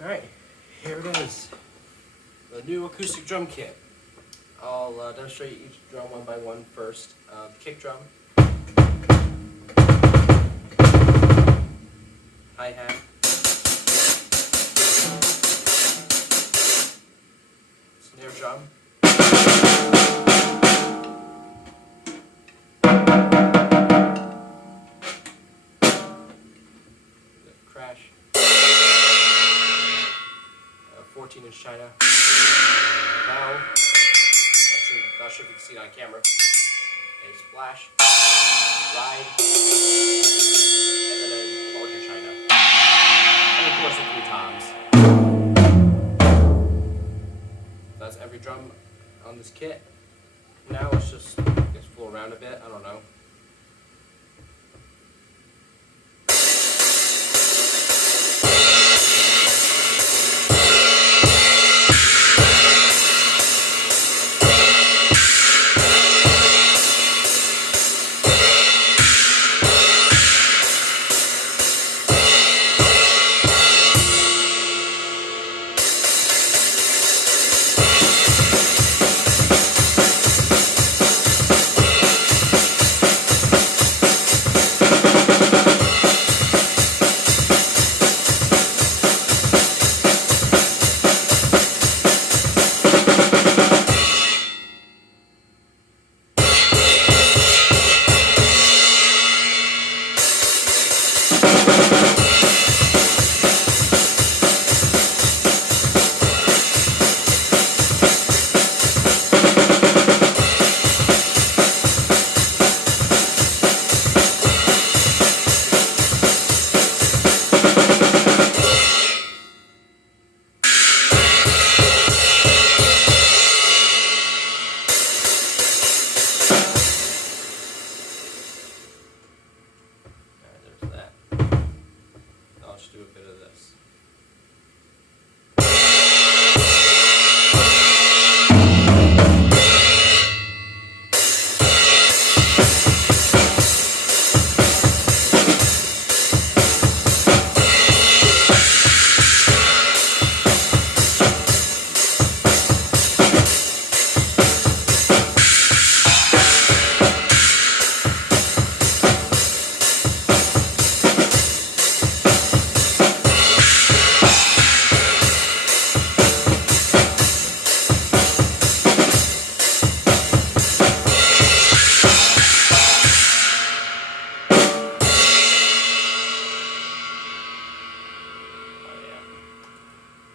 Alright, here it is. The new acoustic drum kit. I'll demonstrate each drum one by one first. The kick drum, hi-hat, snare drum, crash, 14-inch China, bell, not sure if you can see it on camera, a splash, ride, and then a larger China, and of course the 3 toms. That's every drum on this kit. Now let's just fool around a bit, I don't know. Let's do a bit of this.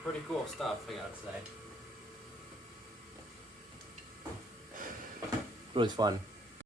Pretty cool stuff, I gotta say. Really fun.